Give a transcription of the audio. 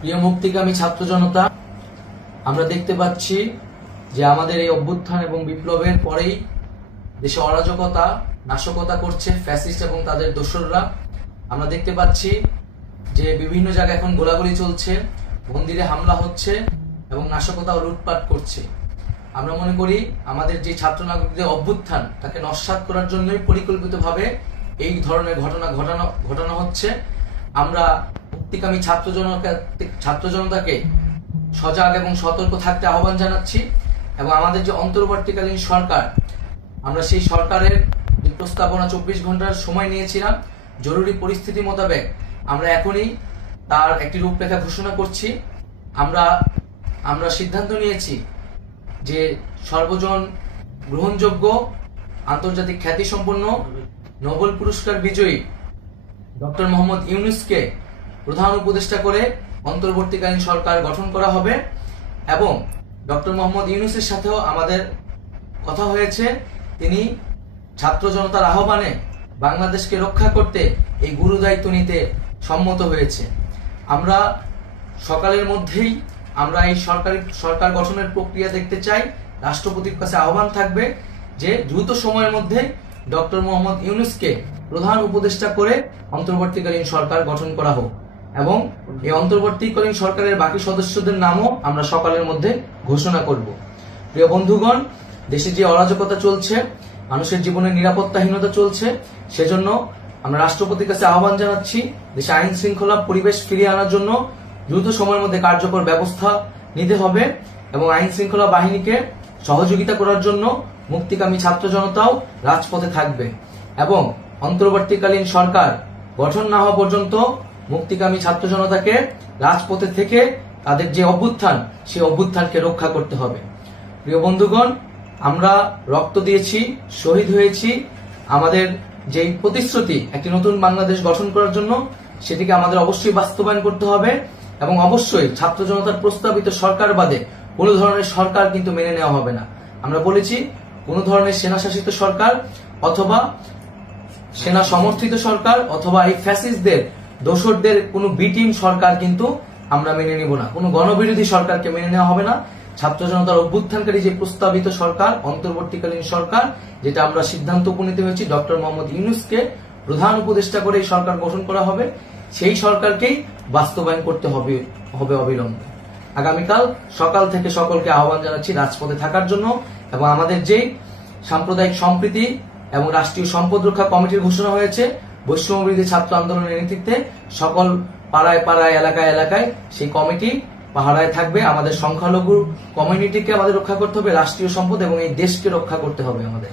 প্রিয় মুক্তিকামী ছাত্র জনতা, আমরা দেখতে পাচ্ছি যে আমাদের এই অভ্যুত্থান এবং বিপ্লবের পরেই দেশে অরাজকতা নাশকতা করছে ফ্যাসিস্ট এবং তাদের দোসররা। আমরা দেখতে পাচ্ছি যে বিভিন্ন জায়গায় এখন গোলাগুলি চলছে, মন্দিরে হামলা হচ্ছে এবং নাশকতা ও লুটপাট করছে। আমরা মনে করি আমাদের যে ছাত্র নাগরিকদের অভ্যুত্থান তাকে নস্যাৎ করার জন্যই পরিকল্পিতভাবে এই ধরনের ঘটনা হচ্ছে। আমরা মুক্তিকামী ছাত্র জনতাকে সজাগ এবং সতর্ক থাকতে আহ্বান জানাচ্ছি এবং আমাদের যে অন্তর্বর্তীকালীন সরকার, আমরা সেই সরকারের যে প্রস্তাবনা 24 ঘন্টার সময় নিয়েছিলাম, জরুরি পরিস্থিতি মোতাবেক আমরা এখনই তার একটি রূপরেখা ঘোষণা করছি। আমরা সিদ্ধান্ত নিয়েছি যে সর্বজন গ্রহণযোগ্য আন্তর্জাতিক খ্যাতিসম্পন্ন নোবেল পুরস্কার বিজয়ী ডক্টর মোহাম্মদ ইউনূসকে প্রধান উপদেষ্টা করে অন্তর্বর্তীকালীন সরকার গঠন করা হবে এবং ডক্টর মোহাম্মদ ইউনূসের সাথেও আমাদের কথা হয়েছে। তিনি ছাত্র জনতার আহ্বানে বাংলাদেশকে রক্ষা করতে এই গুরু দায়িত্ব নিতে সম্মত হয়েছে। আমরা সকালের মধ্যেই আমরা এই সরকার গঠনের প্রক্রিয়া দেখতে চাই। রাষ্ট্রপতির কাছে আহ্বান থাকবে যে দ্রুত সময়ের মধ্যে ডক্টর মোহাম্মদ ইউনূসকে প্রধান উপদেষ্টা করে অন্তর্বর্তীকালীন সরকার গঠন করা হোক এবং এই অন্তর্বর্তীকালীন সরকারের বাকি সদস্যদের নামও আমরা সকালের মধ্যে ঘোষণা করব। প্রিয় বন্ধুগণ, দেশে যে অরাজকতা চলছে, মানুষের জীবনের নিরাপত্তাহীনতা চলছে, সেজন্য আমরা রাষ্ট্রপতির কাছে আহ্বান জানাচ্ছি দেশে আইন শৃঙ্খলা পরিবেশ ফিরিয়ে আনার জন্য দ্রুত সময়ের মধ্যে কার্যকর ব্যবস্থা নিতে হবে এবং আইন শৃঙ্খলা বাহিনীকে সহযোগিতা করার জন্য মুক্তিকামী ছাত্র জনতাও রাজপথে থাকবে এবং অন্তর্বর্তীকালীন সরকার গঠন না হওয়া পর্যন্ত মুক্তিকামী ছাত্র জনতাকে রাজপথে থেকে তাদের যে অভ্যুত্থান, সেই অভ্যুত্থানকে রক্ষা করতে হবে। প্রিয় বন্ধুগণ, আমরা রক্ত দিয়েছি, শহীদ হয়েছি। আমাদের যে প্রতিশ্রুতি একটি নতুন বাংলাদেশ গঠন করার জন্য, সেটিকে আমাদের অবশ্যই বাস্তবায়ন করতে হবে এবং অবশ্যই ছাত্র জনতার প্রস্তাবিত সরকার বাদে কোনো ধরনের সরকার কিন্তু মেনে নেওয়া হবে না। আমরা বলেছি কোনো ধরনের সেনা শাসিত সরকার অথবা সেনা সমর্থিত সরকার অথবা এই ফ্যাসিস্টদের দোসরদের কোনো বি টিম সরকার কিন্তু আমরা মেনে নিব না। কোনো গণবিরোধী সরকারকে মেনে নেওয়া হবে না। ছাত্র জনতার অভ্যুত্থানকারী যে প্রস্তাবিত সরকার, অন্তর্বর্তীকালীন সরকার, যেটা আমরা সিদ্ধান্ত উপনীত হয়েছি ডক্টর মোহাম্মদ ইউনূসকে প্রধান উপদেষ্টা করে এই সরকার গঠন করা হবে, সেই সরকারকেই বাস্তবায়ন করতে হবে অবিলম্বে। আগামীকাল সকাল থেকে সকলকে আহ্বান জানাচ্ছি রাজপথে থাকার জন্য এবং আমাদের যে সাম্প্রদায়িক সম্প্রীতি এবং রাষ্ট্রীয় সম্পদ রক্ষা কমিটির ঘোষণা হয়েছে বৈষম্যবিরোধী ছাত্র আন্দোলনের নেতৃত্বে, সকল পাড়ায় পাড়ায় এলাকায় এলাকায় সেই কমিটি পাহারায় থাকবে। আমাদের সংখ্যালঘু কমিউনিটিকে আমাদের রক্ষা করতে হবে, রাষ্ট্রীয় সম্পদ এবং এই দেশকে রক্ষা করতে হবে আমাদের।